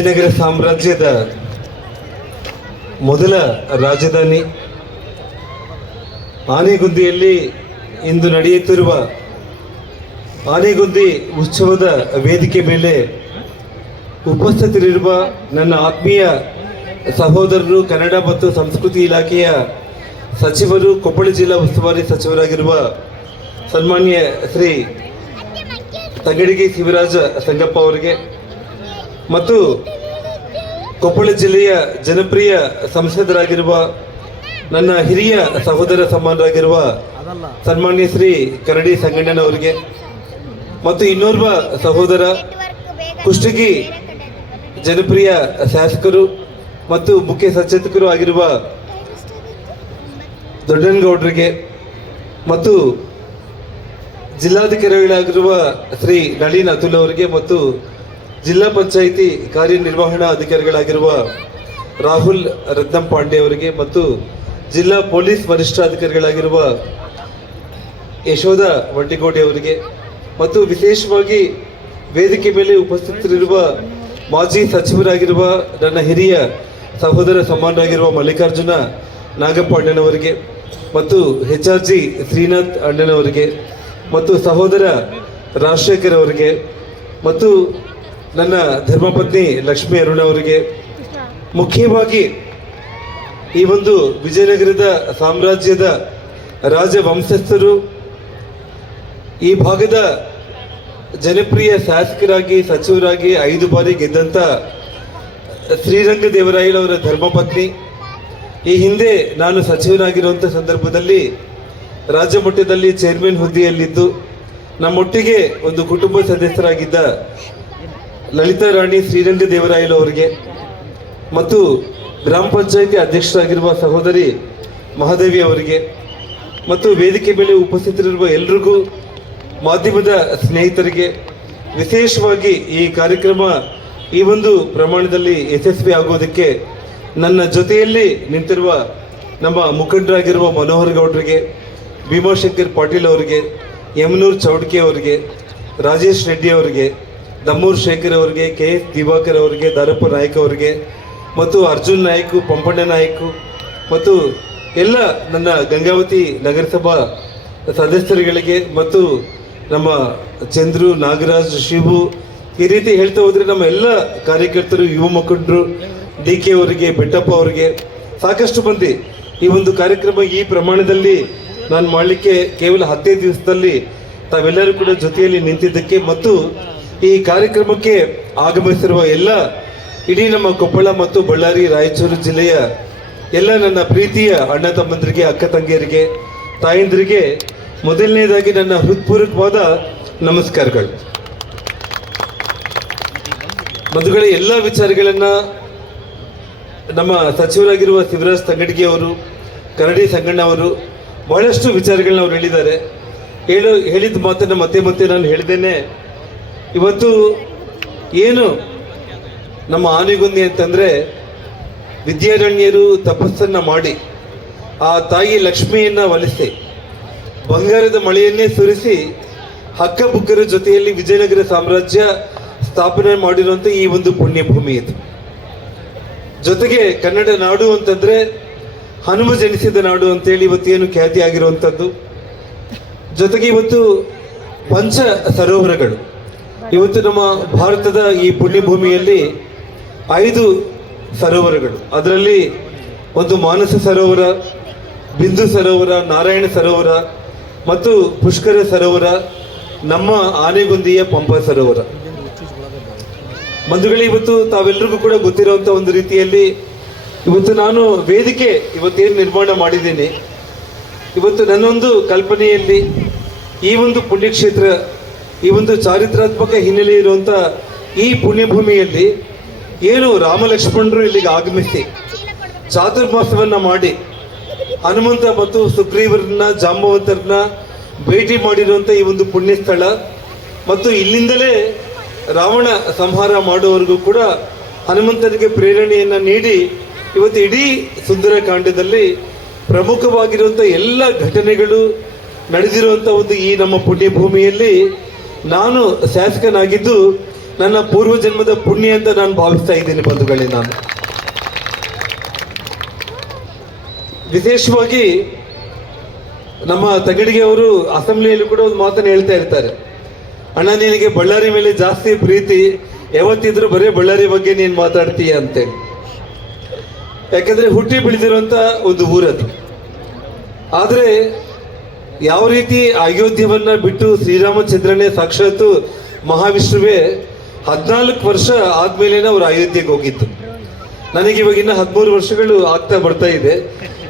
ವಿಜಯನಗರ ಸಾಮ್ರಾಜ್ಯದ ಮೊದಲ ರಾಜಧಾನಿ ಆನೆಗುಂದಿಯಲ್ಲಿ ಇಂದು ನಡೆಯುತ್ತಿರುವ ಆನೆಗುಂದಿ ಉತ್ಸವದ ವೇದಿಕೆ ಮೇಲೆ ಉಪಸ್ಥಿತರಿರುವ ನನ್ನ ಆತ್ಮೀಯ ಸಹೋದರರು, ಕನ್ನಡ ಮತ್ತು ಸಂಸ್ಕೃತಿ ಇಲಾಖೆಯ ಸಚಿವರು, ಕೊಪ್ಪಳ ಜಿಲ್ಲಾ ಉಸ್ತುವಾರಿ ಸಚಿವರಾಗಿರುವ ಸನ್ಮಾನ್ಯ ಶ್ರೀ ತಗಡಿಗೆ ಶಿವರಾಜ ಸಂಗಪ್ಪ ಅವರಿಗೆ ಮತ್ತು ಕೊಪ್ಪಳ ಜಿಲ್ಲೆಯ ಜನಪ್ರಿಯ ಸಂಸದರಾಗಿರುವ ನನ್ನ ಹಿರಿಯ ಸಹೋದರ ಸಮಾನರಾಗಿರುವ ಸನ್ಮಾನ್ಯ ಶ್ರೀ ಕರಡಿ ಸಂಗಣ್ಣನವರಿಗೆ ಮತ್ತು ಇನ್ನೋರ್ವ ಸಹೋದರ ಕುಷ್ಟಗಿ ಜನಪ್ರಿಯ ಶಾಸಕರು ಮತ್ತು ಮುಖ್ಯ ಸಚೇತಕರು ಆಗಿರುವ ದೊಡ್ಡನಗೌಡರಿಗೆ ಮತ್ತು ಜಿಲ್ಲಾಧಿಕಾರಿಗಳಾಗಿರುವ ಶ್ರೀ ನಳಿನ್ ಅತುಲ್ ಅವರಿಗೆ ಮತ್ತು ಜಿಲ್ಲಾ ಪಂಚಾಯಿತಿ ಕಾರ್ಯನಿರ್ವಹಣಾ ಅಧಿಕಾರಿಗಳಾಗಿರುವ ರಾಹುಲ್ ರತ್ನಂ ಪಾಂಡೆ ಅವರಿಗೆ ಮತ್ತು ಜಿಲ್ಲಾ ಪೊಲೀಸ್ ವರಿಷ್ಠಾಧಿಕಾರಿಗಳಾಗಿರುವ ಯಶೋಧ ವಡ್ಡಿಗೋಡೆ ಅವರಿಗೆ ಮತ್ತು ವಿಶೇಷವಾಗಿ ವೇದಿಕೆ ಮೇಲೆ ಉಪಸ್ಥಿತರಿರುವ ಮಾಜಿ ಸಚಿವರಾಗಿರುವ ನನ್ನ ಹಿರಿಯ ಸಹೋದರ ಸಮಾನರಾಗಿರುವ ಮಲ್ಲಿಕಾರ್ಜುನ ನಾಗಪ್ಪ ಅಣ್ಣನವರಿಗೆ ಮತ್ತು ಎಚ್ ಆರ್ ಜಿ ಶ್ರೀನಾಥ್ ಅಣ್ಣನವರಿಗೆ ಮತ್ತು ಸಹೋದರ ರಾಜಶೇಖರ್ ಅವರಿಗೆ ಮತ್ತು ನನ್ನ ಧರ್ಮಪತ್ನಿ ಲಕ್ಷ್ಮೀ ಅರುಣ್ ಅವರಿಗೆ ಮುಖ್ಯವಾಗಿ ಈ ಒಂದು ವಿಜಯನಗರದ ಸಾಮ್ರಾಜ್ಯದ ರಾಜವಂಶಸ್ಥರು, ಈ ಭಾಗದ ಜನಪ್ರಿಯ ಶಾಸಕರಾಗಿ, ಸಚಿವರಾಗಿ ಐದು ಬಾರಿ ಗೆದ್ದಂಥ ಶ್ರೀರಂಗ ದೇವರಾಯಲವರ ಧರ್ಮಪತ್ನಿ. ಈ ಹಿಂದೆ ನಾನು ಸಚಿವನಾಗಿರುವಂಥ ಸಂದರ್ಭದಲ್ಲಿ ರಾಜ್ಯ ಮಟ್ಟದಲ್ಲಿ ಚೇರ್ಮನ್ ಹುದ್ದೆಯಲ್ಲಿದ್ದು, ನಮ್ಮೊಟ್ಟಿಗೆ ಒಂದು ಕುಟುಂಬ ಸದಸ್ಯರಾಗಿದ್ದ ಲಲಿತಾ ರಾಣಿ ಶ್ರೀರಂಗ ದೇವರಾಯಲು ಅವರಿಗೆ ಮತ್ತು ಗ್ರಾಮ ಪಂಚಾಯಿತಿ ಅಧ್ಯಕ್ಷರಾಗಿರುವ ಸಹೋದರಿ ಮಹಾದೇವಿ ಅವರಿಗೆ ಮತ್ತು ವೇದಿಕೆ ಮೇಲೆ ಉಪಸ್ಥಿತರಿರುವ ಎಲ್ರಿಗೂ ಮಾಧ್ಯಮದ ಸ್ನೇಹಿತರಿಗೆ ವಿಶೇಷವಾಗಿ ಈ ಕಾರ್ಯಕ್ರಮ ಈ ಒಂದು ಪ್ರಮಾಣದಲ್ಲಿ ಯಶಸ್ವಿ ಆಗೋದಕ್ಕೆ ನನ್ನ ಜೊತೆಯಲ್ಲಿ ನಿಂತಿರುವ ನಮ್ಮ ಮುಖಂಡರಾಗಿರುವ ಮನೋಹರ್ ಗೌಡ್ರಿಗೆ ಭೀಮಾಶಂಕರ್ ಪಾಟೀಲ್ ಅವರಿಗೆ, ಯಮನೂರ್ ಚೌಡ್ಕೆ ಅವರಿಗೆ, ರಾಜೇಶ್ ರೆಡ್ಡಿ ಅವರಿಗೆ ದಮ್ಮೂರ್ ಶೇಖರ್ ಅವರಿಗೆ, ಕೆ. ಎಸ್. ದಿವಾಕರ್ ಅವರಿಗೆ, ದಾರಪ್ಪ ನಾಯ್ಕ ಅವರಿಗೆ, ಮತ್ತು ಅರ್ಜುನ್ ನಾಯ್ಕು, ಪಂಪಣ್ಣ ನಾಯ್ಕು, ಮತ್ತು ಎಲ್ಲ ನನ್ನ ಗಂಗಾವತಿ ನಗರಸಭಾ ಸದಸ್ಯರುಗಳಿಗೆ, ಮತ್ತು ನಮ್ಮ ಚಂದ್ರು, ನಾಗರಾಜ್, ಶಿವು, ಈ ರೀತಿ ಹೇಳ್ತಾ ಹೋದರೆ ನಮ್ಮ ಎಲ್ಲ ಕಾರ್ಯಕರ್ತರು, ಯುವ ಮುಖಂಡರು ಡಿ ಕೆ ಅವರಿಗೆ, ಬೆಟ್ಟಪ್ಪ ಅವರಿಗೆ, ಸಾಕಷ್ಟು ಮಂದಿ ಈ ಒಂದು ಕಾರ್ಯಕ್ರಮ ಈ ಪ್ರಮಾಣದಲ್ಲಿ ನಾನು ಮಾಡಲಿಕ್ಕೆ ಕೇವಲ ಹದಿನೈದು ದಿವಸದಲ್ಲಿ ತಾವೆಲ್ಲರೂ ಕೂಡ ಜೊತೆಯಲ್ಲಿ ನಿಂತಿದ್ದಕ್ಕೆ ಮತ್ತು ಈ ಕಾರ್ಯಕ್ರಮಕ್ಕೆ ಆಗಮಿಸಿರುವ ಎಲ್ಲ ಇಡೀ ನಮ್ಮ ಕೊಪ್ಪಳ ಮತ್ತು ಬಳ್ಳಾರಿ, ರಾಯಚೂರು ಜಿಲ್ಲೆಯ ಎಲ್ಲ ನನ್ನ ಪ್ರೀತಿಯ ಅಣ್ಣ ತಮ್ಮಂದರಿಗೆ, ಅಕ್ಕ ತಂಗಿಯರಿಗೆ, ತಾಯಂದಿರಿಗೆ ಮೊದಲನೇದಾಗಿ ನನ್ನ ಹೃತ್ಪೂರ್ವಕವಾದ ನಮಸ್ಕಾರಗಳು. ಮಧುಗಳ ಎಲ್ಲ ವಿಚಾರಗಳನ್ನು ನಮ್ಮ ಸಚಿವರಾಗಿರುವ ಶಿವರಾಜ್ ತಂಗಡಿಗೆ ಅವರು, ಕರಡಿ ಸಂಗಣ್ಣ ಅವರು ಬಹಳಷ್ಟು ವಿಚಾರಗಳನ್ನ ಅವ್ರು ಹೇಳಿದ್ದಾರೆ. ಹೇಳು, ಹೇಳಿದ ಮಾತನ್ನು ಮತ್ತೆ ಮತ್ತೆ ನಾನು ಹೇಳಿದ್ದೇನೆ ಇವತ್ತು ಏನು ನಮ್ಮ ಆನೆಗುಂದಿ ಅಂತಂದರೆ ವಿದ್ಯಾರಣ್ಯರು ತಪಸ್ಸನ್ನು ಮಾಡಿ ಆ ತಾಯಿ ಲಕ್ಷ್ಮಿಯನ್ನ ಒಲಿಸಿ ಬಂಗಾರದ ಮಳೆಯನ್ನೇ ಸುರಿಸಿ ಹಕ್ಕಬುಕ್ಕರ ಜೊತೆಯಲ್ಲಿ ವಿಜಯನಗರ ಸಾಮ್ರಾಜ್ಯ ಸ್ಥಾಪನೆ ಮಾಡಿರುವಂಥ ಈ ಒಂದು ಪುಣ್ಯಭೂಮಿ ಇದು. ಜೊತೆಗೆ ಕನ್ನಡ ನಾಡು ಅಂತಂದ್ರೆ ಹನುಮ ಜನಿಸಿದ ನಾಡು ಅಂತೇಳಿ ಇವತ್ತೇನು ಖ್ಯಾತಿ ಆಗಿರುವಂಥದ್ದು ಜೊತೆಗೆ ಇವತ್ತು ಪಂಚ ಸರೋವರಗಳು. ಇವತ್ತು ನಮ್ಮ ಭಾರತದ ಈ ಪುಣ್ಯಭೂಮಿಯಲ್ಲಿ ಐದು ಸರೋವರಗಳು. ಅದರಲ್ಲಿ ಒಂದು ಮಾನಸ ಸರೋವರ, ಬಿಂದು ಸರೋವರ, ನಾರಾಯಣ ಸರೋವರ ಮತ್ತು ಪುಷ್ಕರ ಸರೋವರ, ನಮ್ಮ ಆನೆಗುಂದಿಯ ಪಂಪ ಸರೋವರ. ಬಂಧುಗಳೇ, ಇವತ್ತು ತಾವೆಲ್ಲರಿಗೂ ಕೂಡ ಗೊತ್ತಿರುವಂತ ಒಂದು ರೀತಿಯಲ್ಲಿ ಇವತ್ತು ನಾನು ವೇದಿಕೆ ಇವತ್ತೇನು ನಿರ್ಮಾಣ ಮಾಡಿದ್ದೀನಿ. ಇವತ್ತು ನನ್ನೊಂದು ಕಲ್ಪನೆಯಲ್ಲಿ ಈ ಒಂದು ಪುಣ್ಯಕ್ಷೇತ್ರ ಈ ಒಂದು ಚಾರಿತ್ರಾತ್ಮಕ ಹಿನ್ನೆಲೆ ಇರುವಂತ ಈ ಪುಣ್ಯಭೂಮಿಯಲ್ಲಿ ಏನು ರಾಮಲಕ್ಷ್ಮಣರು ಇಲ್ಲಿಗೆ ಆಗಮಿಸಿ ಚಾತುರ್ಮಾಸವನ್ನ ಮಾಡಿ, ಹನುಮಂತ ಮತ್ತು ಸುಗ್ರೀವರನ್ನ, ಜಾಂಬವಂತರನ್ನ ಭೇಟಿ ಮಾಡಿರುವಂಥ ಈ ಒಂದು ಪುಣ್ಯ ಸ್ಥಳ ಮತ್ತು ಇಲ್ಲಿಂದಲೇ ರಾವಣ ಸಂಹಾರ ಮಾಡುವವರೆಗೂ ಕೂಡ ಹನುಮಂತನಿಗೆ ಪ್ರೇರಣೆಯನ್ನ ನೀಡಿ ಇವತ್ತು ಇಡೀ ಸುಂದರಕಾಂಡದಲ್ಲಿ ಪ್ರಮುಖವಾಗಿರುವಂಥ ಎಲ್ಲ ಘಟನೆಗಳು ನಡೆದಿರುವಂಥ ಒಂದು ಈ ನಮ್ಮ ಪುಣ್ಯಭೂಮಿಯಲ್ಲಿ ನಾನು ಶಾಸಕನಾಗಿದ್ದು ನನ್ನ ಪೂರ್ವ ಜನ್ಮದ ಪುಣ್ಯ ಅಂತ ನಾನು ಭಾವಿಸ್ತಾ ಇದ್ದೀನಿ, ಬಂಧುಗಳೇ ನಾನು. ವಿಶೇಷವಾಗಿ ನಮ್ಮ ತಗಡಿಗೆ ಅವರು ಅಸೆಂಬ್ಲಿಯಲ್ಲಿ ಕೂಡ ಒಂದು ಮಾತನ್ನು ಹೇಳ್ತಾ ಇರ್ತಾರೆ. ಅಣ್ಣ, ನಿನಗೆ ಬಳ್ಳಾರಿ ಮೇಲೆ ಜಾಸ್ತಿ ಪ್ರೀತಿ, ಯಾವತ್ತಿದ್ರು ಬರೀ ಬಳ್ಳಾರಿ ಬಗ್ಗೆ ನೀನು ಮಾತಾಡ್ತೀಯ ಅಂತೇಳಿ. ಯಾಕಂದ್ರೆ ಹುಟ್ಟಿ ಬೆಳೆದಿರುವಂತ ಒಂದು ಊರದು. ಆದರೆ ಯಾವ ರೀತಿ ಅಯೋಧ್ಯವನ್ನ ಬಿಟ್ಟು ಶ್ರೀರಾಮಚಂದ್ರನೇ ಸಾಕ್ಷಾತ್ತು ಮಹಾವಿಷ್ಣುವೇ ಹದಿನಾಲ್ಕು ವರ್ಷ ಆದ್ಮೇಲೆ ಅವ್ರು ಅಯೋಧ್ಯೆಗೆ ಹೋಗಿತ್ತು ನನಗೆ ಇವಾಗ ಇನ್ನು ಹದಿಮೂರು ವರ್ಷಗಳು ಆಗ್ತಾ ಬರ್ತಾ ಇದೆ.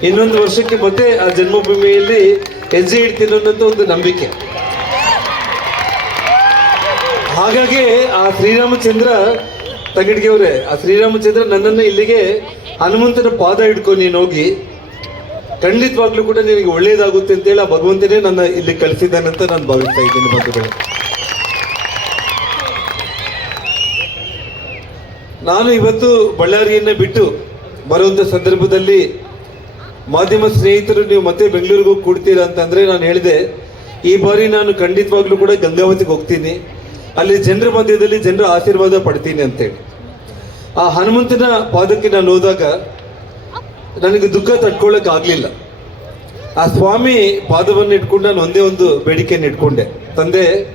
ಇನ್ನೊಂದು ವರ್ಷಕ್ಕೆ ಮತ್ತೆ ಆ ಜನ್ಮಭೂಮಿಯಲ್ಲಿ ಹೆಜ್ಜೆ ಇಡ್ತೀನಿ ಅನ್ನೋದು ಒಂದು ನಂಬಿಕೆ. ಹಾಗಾಗಿ ಆ ಶ್ರೀರಾಮಚಂದ್ರ ತಗಡಿಗೆ ಅವರೇ, ಆ ಶ್ರೀರಾಮಚಂದ್ರ ನನ್ನನ್ನು ಇಲ್ಲಿಗೆ ಹನುಮಂತನ ಪಾದ ಹಿಡ್ಕೊ ನೀನು ಹೋಗಿ. ಖಂಡಿತವಾಗ್ಲೂ ಕೂಡ ನಿನಗೆ ಒಳ್ಳೇದಾಗುತ್ತೆ ಅಂತೇಳಿ ಆ ಭಗವಂತನೇ ನನ್ನ ಇಲ್ಲಿ ಕಳಿಸಿದ್ದಾನಂತ ನಾನು ಭಾವಿಸ್ತಾ ಇದ್ದೀನಿ ಬಂಧುಗಳು. ನಾನು ಇವತ್ತು ಬಳ್ಳಾರಿಯನ್ನ ಬಿಟ್ಟು ಬರುವಂತ ಸಂದರ್ಭದಲ್ಲಿ ಮಾಧ್ಯಮ ಸ್ನೇಹಿತರು ನೀವು ಮತ್ತೆ ಬೆಂಗಳೂರಿಗೂ ಕೂಡ್ತೀರಾ ಅಂತಂದ್ರೆ ನಾನು ಹೇಳಿದೆ, ಈ ಬಾರಿ ನಾನು ಖಂಡಿತವಾಗ್ಲೂ ಕೂಡ ಗಂಗಾವತಿಗೆ ಹೋಗ್ತೀನಿ. ಅಲ್ಲಿ ಜನರ ಮಧ್ಯದಲ್ಲಿ ಜನರ ಆಶೀರ್ವಾದ ಪಡ್ತೀನಿ ಅಂತೇಳಿ. ಆ ಹನುಮಂತನ ಪಾದಕ್ಕೆ ನಾನು ಹೋದಾಗ ನನಗೆ ದುಃಖ ತಟ್ಕೊಳ್ಳೋಕೆ ಆಗಲಿಲ್ಲ. ಆ ಸ್ವಾಮಿ ಪಾದವನ್ನು ಇಟ್ಕೊಂಡು ನಾನು ಒಂದೇ ಒಂದು ಬೇಡಿಕೆಯನ್ನು ಇಟ್ಕೊಂಡೆ. ತಂದೆ,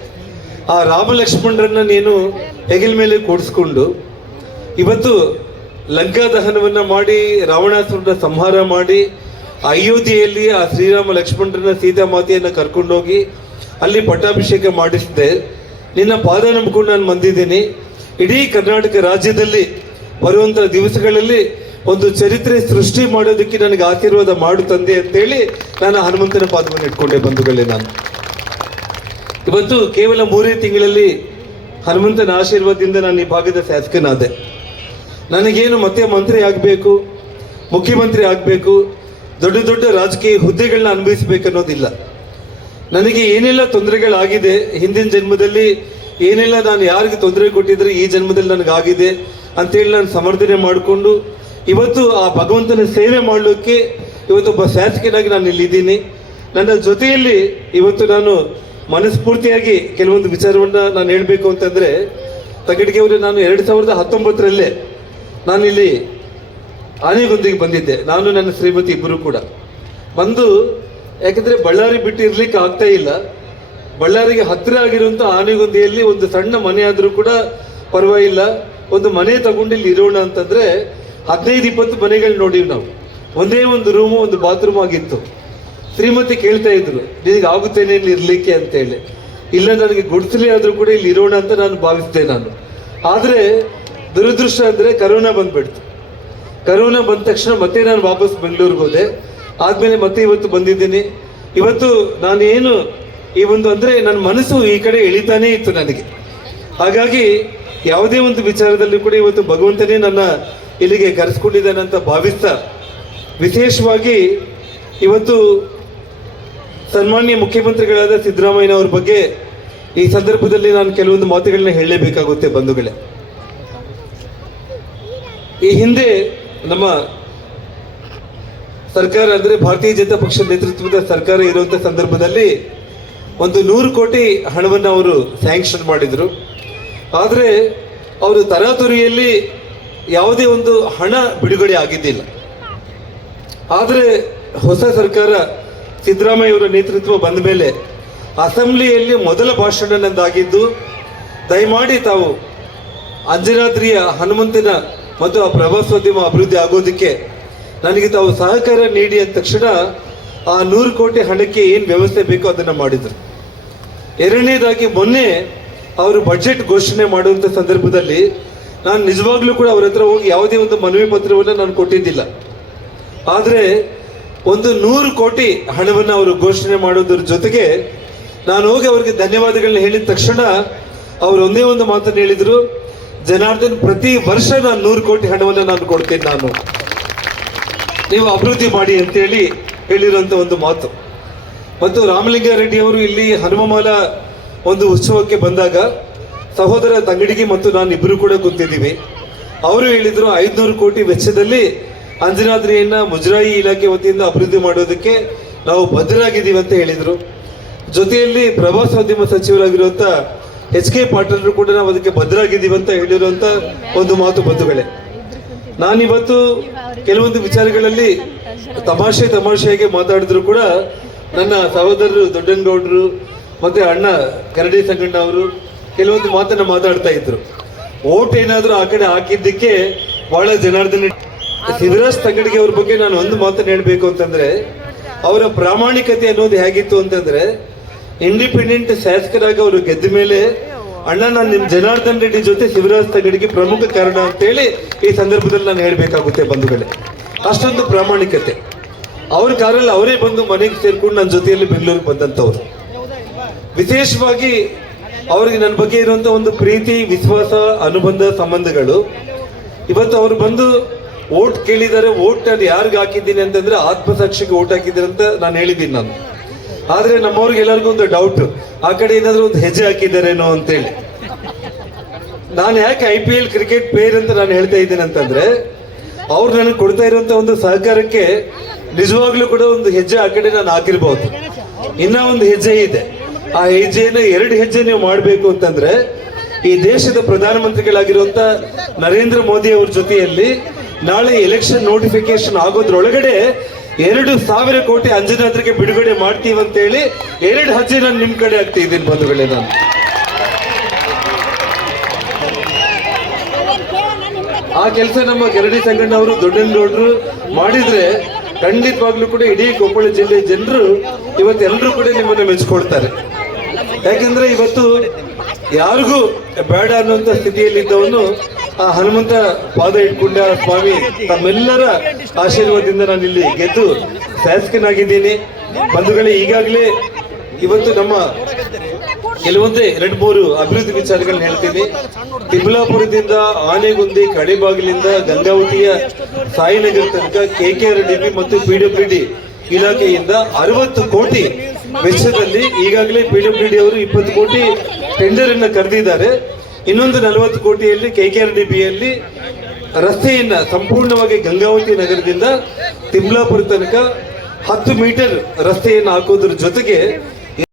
ಆ ರಾಮ ಲಕ್ಷ್ಮಣರನ್ನ ನೀನು ಹೆಗಲ ಮೇಲೆ ಕೂಡಿಸ್ಕೊಂಡು ಇವತ್ತು ಲಂಕಾ ದಹನವನ್ನ ಮಾಡಿ, ರಾವಣಾಸುರನ ಸಂಹಾರ ಮಾಡಿ, ಅಯೋಧ್ಯೆಯಲ್ಲಿ ಆ ಶ್ರೀರಾಮ ಲಕ್ಷ್ಮಣರನ್ನ ಸೀತಾ ಮಾತೆಯನ್ನ ಕರ್ಕೊಂಡೋಗಿ ಅಲ್ಲಿ ಪಟ್ಟಾಭಿಷೇಕ ಮಾಡಿಸಿದೆ. ನಿನ್ನ ಪಾದ ನಂಬಿಕೊಂಡು ನಾನು ಬಂದಿದ್ದೀನಿ. ಇಡೀ ಕರ್ನಾಟಕ ರಾಜ್ಯದಲ್ಲಿ ಬರುವಂಥ ದಿವಸಗಳಲ್ಲಿ ಒಂದು ಚರಿತ್ರೆ ಸೃಷ್ಟಿ ಮಾಡೋದಕ್ಕೆ ನನಗೆ ಆಶೀರ್ವಾದ ಮಾಡು ತಂದೆ ಅಂತೇಳಿ ನಾನು ಹನುಮಂತನ ಪಾದವನ್ನು ಇಟ್ಕೊಂಡೆ ಬಂಧುಗಳೇ ನಾನು. ಇವತ್ತು ಕೇವಲ ಮೂರೇ ತಿಂಗಳಲ್ಲಿ ಹನುಮಂತನ ಆಶೀರ್ವಾದದಿಂದ ನಾನು ಈ ಭಾಗದ ಶಾಸಕನಾದೆ. ನನಗೇನು ಮತ್ತೆ ಮಂತ್ರಿ ಆಗಬೇಕು, ಮುಖ್ಯಮಂತ್ರಿ ಆಗಬೇಕು, ದೊಡ್ಡ ದೊಡ್ಡ ರಾಜಕೀಯ ಹುದ್ದೆಗಳನ್ನ ಅನುಭವಿಸಬೇಕು ಅನ್ನೋದಿಲ್ಲ. ನನಗೆ ಏನೆಲ್ಲ ತೊಂದರೆಗಳಾಗಿದೆ, ಹಿಂದಿನ ಜನ್ಮದಲ್ಲಿ ಏನೆಲ್ಲ ನಾನು ಯಾರಿಗೆ ತೊಂದರೆ ಕೊಟ್ಟಿದ್ರೆ ಈ ಜನ್ಮದಲ್ಲಿ ನನಗಾಗಿದೆ ಅಂತೇಳಿ ನಾನು ಸಮರ್ಥನೆ ಮಾಡಿಕೊಂಡು ಇವತ್ತು ಆ ಭಗವಂತನ ಸೇವೆ ಮಾಡಲಿಕ್ಕೆ ಇವತ್ತು ಒಬ್ಬ ಶಾಸಕನಾಗಿ ನಾನು ಇಲ್ಲಿದ್ದೀನಿ. ನನ್ನ ಜೊತೆಯಲ್ಲಿ ಇವತ್ತು ನಾನು ಮನಸ್ಫೂರ್ತಿಯಾಗಿ ಕೆಲವೊಂದು ವಿಚಾರವನ್ನು ನಾನು ಹೇಳಬೇಕು ಅಂತಂದರೆ, ತಗಡಿಗೆ ಅವರು ನಾನು ಎರಡು ಸಾವಿರದ ಹತ್ತೊಂಬತ್ತರಲ್ಲೇ ನಾನಿಲ್ಲಿ ಆನೆಗೊಂದಿಗೆ ಬಂದಿದ್ದೆ. ನಾನು ನನ್ನ ಶ್ರೀಮತಿ ಇಬ್ಬರು ಕೂಡ. ಬಂದು, ಯಾಕೆಂದರೆ ಬಳ್ಳಾರಿ ಬಿಟ್ಟು ಇರಲಿಕ್ಕೆ ಆಗ್ತಾ ಇಲ್ಲ. ಬಳ್ಳಾರಿಗೆ ಹತ್ತಿರ ಆಗಿರುವಂಥ ಆನೆಗೊಂದಿಯಲ್ಲಿ ಒಂದು ಸಣ್ಣ ಮನೆ ಆದರೂ ಕೂಡ ಪರವಾಗಿಲ್ಲ. ಒಂದು ಮನೆ ತಗೊಂಡು ಇಲ್ಲಿ ಇರೋಣ ಅಂತಂದ್ರೆ ಹದಿನೈದು, ಇಪ್ಪತ್ತು ಮನೆಗಳು ನೋಡಿವಿ ನಾವು. ಒಂದೇ ಒಂದು ರೂಮು ಒಂದು ಬಾತ್ರೂಮ್ ಆಗಿತ್ತು. ಶ್ರೀಮತಿ ಕೇಳ್ತಾ ಇದ್ರು, ನಿನಗೆ ಆಗುತ್ತೇನೆ ಇಲ್ಲಿ ಇರಲಿಕ್ಕೆ ಅಂತ ಹೇಳಿ ಇಲ್ಲ, ನನಗೆ ಗುಡ್ಸಲಿ ಆದರೂ ಕೂಡ ಇಲ್ಲಿ ಇರೋಣ ಅಂತ ನಾನು ಭಾವಿಸಿದೆ ನಾನು. ಆದರೆ ದುರದೃಷ್ಟ ಅಂದರೆ ಕರೋನಾ ಬಂದ್ಬಿಡ್ತು. ಕರೋನಾ ಬಂದ ತಕ್ಷಣ ಮತ್ತೆ ನಾನು ವಾಪಸ್ ಬೆಂಗಳೂರಿಗೆ ಹೋದೆ. ಆದಮೇಲೆ ಮತ್ತೆ ಇವತ್ತು ಬಂದಿದ್ದೀನಿ. ಇವತ್ತು ನಾನು ಏನು ಈ ಒಂದು ಅಂದ್ರೆ ನನ್ನ ಮನಸ್ಸು ಈ ಕಡೆ ಎಳಿತಾನೇ ಇತ್ತು ನನಗೆ. ಹಾಗಾಗಿ ಯಾವುದೇ ಒಂದು ವಿಚಾರದಲ್ಲಿ ಕೂಡ ಇವತ್ತು ಭಗವಂತನೇ ನನ್ನ ಇಲ್ಲಿಗೆ ಕರೆಸ್ಕೊಂಡಿದ್ದಾನೆ ಅಂತ ಭಾವಿಸ್ತಾ ವಿಶೇಷವಾಗಿ ಇವತ್ತು ಸನ್ಮಾನ್ಯ ಮುಖ್ಯಮಂತ್ರಿಗಳಾದ ಸಿದ್ದರಾಮಯ್ಯನವ್ರ ಬಗ್ಗೆ ಈ ಸಂದರ್ಭದಲ್ಲಿ ನಾನು ಕೆಲವೊಂದು ಮಾತುಗಳನ್ನ ಹೇಳಲೇಬೇಕಾಗುತ್ತೆ ಬಂಧುಗಳೇ. ಈ ಹಿಂದೆ ನಮ್ಮ ಸರ್ಕಾರ ಅಂದ್ರೆ ಭಾರತೀಯ ಜನತಾ ಪಕ್ಷ ನೇತೃತ್ವದ ಸರ್ಕಾರ ಇರುವಂತ ಸಂದರ್ಭದಲ್ಲಿ ಒಂದು ನೂರು ಕೋಟಿ ಹಣವನ್ನು ಅವರು ಸ್ಯಾಂಕ್ಷನ್ ಮಾಡಿದರು. ಆದರೆ ಅವರು ತರಾತುರಿಯಲ್ಲಿ ಯಾವುದೇ ಒಂದು ಹಣ ಬಿಡುಗಡೆ ಆಗಿದ್ದಿಲ್ಲ. ಆದರೆ ಹೊಸ ಸರ್ಕಾರ ಸಿದ್ದರಾಮಯ್ಯ ಅವರ ನೇತೃತ್ವ ಬಂದ ಮೇಲೆ ಅಸೆಂಬ್ಲಿಯಲ್ಲಿ ಮೊದಲ ಭಾಷಣ ನಂದಾಗಿದ್ದು ದಯಮಾಡಿ ತಾವು ಅಂಜನಾದ್ರಿಯ ಹನುಮಂತನ ಮತ್ತು ಆ ಪ್ರವಾಸೋದ್ಯಮ ಅಭಿವೃದ್ಧಿ ಆಗೋದಕ್ಕೆ ನನಗೆ ತಾವು ಸಹಕಾರ ನೀಡಿ ಅಂದ ತಕ್ಷಣ ಆ ನೂರು ಕೋಟಿ ಹಣಕ್ಕೆ ಏನು ವ್ಯವಸ್ಥೆ ಬೇಕೋ ಅದನ್ನು ಮಾಡಿದರು. ಎರಡನೇದಾಗಿ ಮೊನ್ನೆ ಅವರು ಬಜೆಟ್ ಘೋಷಣೆ ಮಾಡುವಂಥ ಸಂದರ್ಭದಲ್ಲಿ ನಾನು ನಿಜವಾಗ್ಲೂ ಕೂಡ ಅವ್ರ ಹತ್ರ ಹೋಗಿ ಯಾವುದೇ ಒಂದು ಮನವಿ ಪತ್ರವನ್ನು ನಾನು ಕೊಟ್ಟಿದ್ದಿಲ್ಲ. ಆದರೆ ಒಂದು ನೂರು ಕೋಟಿ ಹಣವನ್ನು ಅವರು ಘೋಷಣೆ ಮಾಡೋದ್ರ ಜೊತೆಗೆ ನಾನು ಹೋಗಿ ಅವರಿಗೆ ಧನ್ಯವಾದಗಳನ್ನ ಹೇಳಿದ ತಕ್ಷಣ ಅವರು ಒಂದೇ ಒಂದು ಮಾತನ್ನು ಹೇಳಿದರು, ಜನಾರ್ದನ್, ಪ್ರತಿ ವರ್ಷ ನಾನು ನೂರು ಕೋಟಿ ಹಣವನ್ನು ನಾನು ಕೊಡ್ತೇನೆ ನಾನು. ನೀವು ಅಭಿವೃದ್ಧಿ ಮಾಡಿ ಅಂತೇಳಿ ಹೇಳಿರುವಂತ ಒಂದು ಮಾತು. ಮತ್ತು ರಾಮಲಿಂಗಾರೆಡ್ಡಿ ಅವರು ಇಲ್ಲಿ ಹನುಮಮಾಲ ಒಂದು ಉತ್ಸವಕ್ಕೆ ಬಂದಾಗ ಸಹೋದರ ತಂಗಡಿಗೆ ಮತ್ತು ನಾನು ಇಬ್ಬರು ಕೂಡ ಕೂತಿದ್ದೀವಿ. ಅವರು ಹೇಳಿದ್ರು ಐದುನೂರು ಕೋಟಿ ವೆಚ್ಚದಲ್ಲಿ ಅಂಜನಾದ್ರಿಯನ್ನ ಮುಜರಾಯಿ ಇಲಾಖೆ ವತಿಯಿಂದ ಅಭಿವೃದ್ಧಿ ಮಾಡೋದಕ್ಕೆ ನಾವು ಬದ್ಧರಾಗಿದ್ದೀವಿ ಅಂತ ಹೇಳಿದರು. ಜೊತೆಯಲ್ಲಿ ಪ್ರವಾಸೋದ್ಯಮ ಸಚಿವರಾಗಿರುವಂತ ಎಚ್ ಕೆ ಪಾಟೀಲ್ರು ಕೂಡ ನಾವು ಅದಕ್ಕೆ ಬದ್ಧರಾಗಿದ್ದೀವಿ ಅಂತ ಹೇಳಿರುವಂತ ಒಂದು ಮಾತು ಬಂಧುಗಳೇ. ನಾನಿವತ್ತು ಕೆಲವೊಂದು ವಿಚಾರಗಳಲ್ಲಿ ತಮಾಷೆ ತಮಾಷೆಯಾಗಿ ಮಾತಾಡಿದ್ರು ಕೂಡ ನನ್ನ ಸಹೋದರರು ದೊಡ್ಡನಗೌಡರು, ಮತ್ತೆ ಅಣ್ಣ ಕರಡಿ ಸಂಗಣ್ಣ ಅವರು ಕೆಲವೊಂದು ಮಾತನ್ನ ಮಾತಾಡ್ತಾ ಇದ್ರು. ಓಟ್ ಏನಾದ್ರೂ ಆ ಕಡೆ ಹಾಕಿದ್ದಕ್ಕೆ ಬಹಳ ಜನಾರ್ದನ ಶಿವರಾಜ್ ತಂಗಡಿಗೆ ಅವ್ರ ಬಗ್ಗೆ ನಾನು ಒಂದು ಮಾತನ್ನ ಹೇಳ್ಬೇಕು ಅಂತಂದ್ರೆ ಅವರ ಪ್ರಾಮಾಣಿಕತೆ ಅನ್ನೋದು ಹೇಗಿತ್ತು ಅಂತಂದ್ರೆ ಇಂಡಿಪೆಂಡೆಂಟ್ ಶಾಸಕರಾಗಿ ಅವರು ಗೆದ್ದ ಮೇಲೆ ಅಣ್ಣ ನಾನು ನಿಮ್ ಜನಾರ್ದನ್ ರೆಡ್ಡಿ ಜೊತೆ ಶಿವರಾಜ್ ತಗಡಿಗೆ ಪ್ರಮುಖ ಕಾರಣ ಅಂತೇಳಿ ಈ ಸಂದರ್ಭದಲ್ಲಿ ನಾನು ಹೇಳ್ಬೇಕಾಗುತ್ತೆ ಬಂಧುಗಳೇ. ಅಷ್ಟೊಂದು ಪ್ರಾಮಾಣಿಕತೆ. ಅವ್ರ ಕಾರಲ್ಲಿ ಅವರೇ ಬಂದು ಮನೆಗೆ ಸೇರ್ಕೊಂಡು ನನ್ನ ಜೊತೆಯಲ್ಲಿ ಬೆಂಗಳೂರಿಗೆ ಬಂದಂಥವ್ರು ವಿಶೇಷವಾಗಿ ಅವ್ರಿಗೆ ನನ್ನ ಬಗ್ಗೆ ಇರುವಂತ ಒಂದು ಪ್ರೀತಿ, ವಿಶ್ವಾಸ, ಅನುಬಂಧ ಸಂಬಂಧಗಳು. ಇವತ್ತು ಅವ್ರು ಬಂದು ಓಟ್ ಕೇಳಿದ್ದಾರೆ ಓಟ್ ನಾನು ಯಾರಿಗೆ ಹಾಕಿದ್ದೀನಿ ಅಂತಂದ್ರೆ ಆತ್ಮಸಾಕ್ಷಿಗೆ ಓಟ್ ಹಾಕಿದ್ದೀನಿ ಅಂತ ನಾನು ಹೇಳಿದ್ದೀನಿ ನಾನು. ಆದ್ರೆ ನಮ್ಮವ್ರಿಗೆ ಎಲ್ಲರಿಗೂ ಒಂದು ಡೌಟ್ ಆ ಕಡೆ ಏನಾದ್ರೂ ಒಂದು ಹೆಜ್ಜೆ ಹಾಕಿದ್ದಾರೇನೋ ಅಂತೇಳಿ. ನಾನು ಯಾಕೆ I P L cricket player ಅಂತ ನಾನು ಹೇಳ್ತಾ ಇದ್ದೀನಿ ಅಂತಂದ್ರೆ, ಅವ್ರು ನನಗೆ ಕೊಡ್ತಾ ಇರುವಂತ ಒಂದು ಸಹಕಾರಕ್ಕೆ ನಿಜವಾಗ್ಲೂ ಕೂಡ ಒಂದು ಹೆಜ್ಜೆ ಆ ಕಡೆ ನಾನು ಹಾಕಿರ್ಬೋದು. ಇನ್ನೂ ಒಂದು ಹೆಜ್ಜೆ ಇದೆ. ಆ ಹೆಜ್ಜೆಯನ್ನು ಎರಡು ಹೆಜ್ಜೆ ನೀವು ಮಾಡಬೇಕು ಅಂತಂದ್ರೆ ಈ ದೇಶದ ಪ್ರಧಾನಮಂತ್ರಿಗಳಾಗಿರುವಂತ ನರೇಂದ್ರ ಮೋದಿ ಅವ್ರ ಜೊತೆಯಲ್ಲಿ ನಾಳೆ ಎಲೆಕ್ಷನ್ ನೋಟಿಫಿಕೇಶನ್ ಆಗೋದ್ರೊಳಗಡೆ ಎರಡು ಸಾವಿರ ಕೋಟಿ ಅಂಜನಾದ್ರಿಗೆ ಬಿಡುಗಡೆ ಮಾಡ್ತೀವಿ ಅಂತೇಳಿ ಎರಡು ಹೆಜ್ಜೆ ನಾನು ನಿಮ್ ಕಡೆ ಆಗ್ತಾ ಇದ್ದೀನಿ ಬಂಧುಗಳೇ ನಾನು. ಆ ಕೆಲಸ ನಮ್ಮ ಗೆರಡಿ ಸಂಗಣ್ಣ ಅವರು ದೊಡ್ಡನಗೌಡರು ಮಾಡಿದ್ರೆ ಖಂಡಿತವಾಗ್ಲೂ ಕೂಡ ಇಡೀ ಕೊಪ್ಪಳ ಜಿಲ್ಲೆ ಜನರು ಇವತ್ತೆಲ್ಲರೂ ಕೂಡ ನಿಮ್ಮನ್ನು ಮೆಚ್ಕೊಳ್ತಾರೆ. ಯಾಕೆಂದ್ರೆ ಇವತ್ತು ಯಾರಿಗೂ ಬೇಡ ಅನ್ನುವಂತ ಸ್ಥಿತಿಯಲ್ಲಿದ್ದವನು ಆ ಹನುಮಂತ ಪಾದ ಇಟ್ಕೊಂಡ ಸ್ವಾಮಿ ತಮ್ಮೆಲ್ಲರ ಆಶೀರ್ವಾದದಿಂದ ನಾನು ಇಲ್ಲಿ ಗೆದ್ದು ಶಾಸಕನಾಗಿದ್ದೀನಿ. ಬಂಧುಗಳೇ, ಈಗಾಗಲೇ ಇವತ್ತು ನಮ್ಮ ಕೆಲವೊಂದೇ ಎರಡು ಮೂರು ಅಭಿವೃದ್ಧಿ ವಿಚಾರಗಳನ್ನ ಹೇಳ್ತೀನಿ. ತಿಮ್ಲಾಪುರದಿಂದ ಆನೆಗುಂದಿ ಕಡೆಬಾಗಿಲಿಂದ ಗಂಗಾವತಿಯ ಸಾಯಿನಗರ ತನಕ ಕೆಕೆಆರ್ ಪಿ ಮತ್ತು ಪಿಡಬ್ಲ್ಯೂಡಿ ಇಲಾಖೆಯಿಂದ ಅರವತ್ತು ಕೋಟಿ ವೆಚ್ಚದಲ್ಲಿ ಈಗಾಗಲೇ ಪಿಡಬ್ಲ್ಯೂಡಿ ಅವರು ಇಪ್ಪತ್ತು ಕೋಟಿ ಟೆಂಡರ್ ಅನ್ನು ಕರೆದಿದ್ದಾರೆ. ಇನ್ನೊಂದು ನಲವತ್ತು ಕೋಟಿಯಲ್ಲಿ ಕೆ ಕೆ ಆರ್ ಡಿ ಬಿಯಲ್ಲಿ ರಸ್ತೆಯನ್ನ ಸಂಪೂರ್ಣವಾಗಿ ಗಂಗಾವತಿ ನಗರದಿಂದ ತಿಮ್ಲಾಪುರ ತನಕ ಹತ್ತು ಮೀಟರ್ ರಸ್ತೆಯನ್ನು ಹಾಕೋದ್ರ ಜೊತೆಗೆ